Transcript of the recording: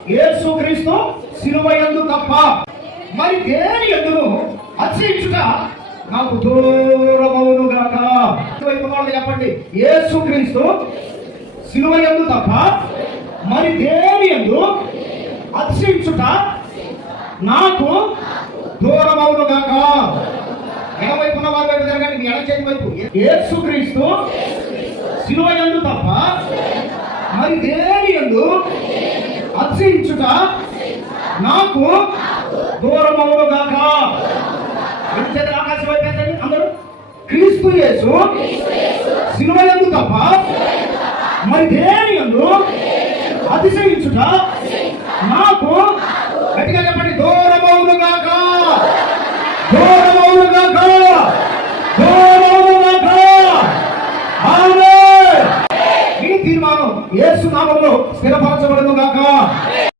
యేసుక్రీస్తు సిలువ యందు తప్ప మరి దేని ఎందును అతిశయించుట నాకు దూరమవును గాక. వైపు వాళ్ళకి చెప్పండి యేసుక్రీస్తు సిలువ యందు తప్ప మరి దేని ఎందు అతిశయించుట నాకు దూరమవును గాక. ఎడవైపున వారి వైపు జరగండి మీ ఎడ చేతి వైపు. యేసుక్రీస్తు సిలువ ఎందు తప్ప మరి దేని అతిశయించుట నాకు దూరమవును గాక ఆకాశం వైపు అందరూ? క్రీస్తు యేసు సినిమయందు తప్ప మరి దేని ఎందు అతిశయించుట నాకు గట్టిగా చెప్పండి దూరం తీర్మానం ఏసునామంలో స్థిరపరచబడను గాక.